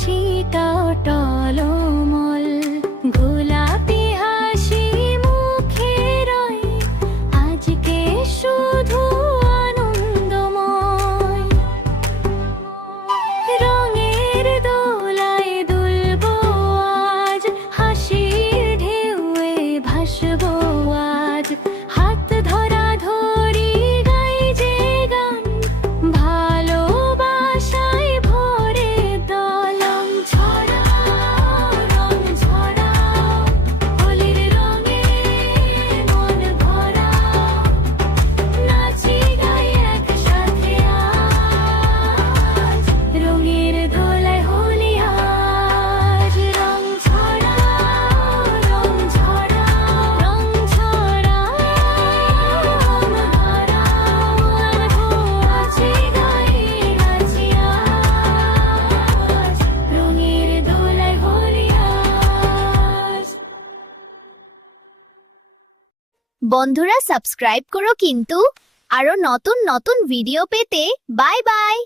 ছিটা টলমল, গোলাপি হাসি মুখে রয়, আজকে শুধু আনন্দময়। রঙের দোলায় দুলবো আজ, হাসির ঢেউয়ে ভাসবো আজ, হাত ধরা ধরি গাই যে গান, ভালোবাসায় ভরে দলং ছড়াও, রং ছড়াও, হোলির রঙে মন ভরাও, নাচি গাই একসাথে আজ, রঙের দোলায় হোলি আজ। রং ছড়াও, রং ছড়াও, রং ছড়াও, রং ধরাও, নাচি গাই নাচি আজ, রঙের দোলায় হোলি আজ। বন্ধুরা সাবস্ক্রাইব করো কিন্তু, আরো নতুন নতুন ভিডিও পেতে। Bye bye.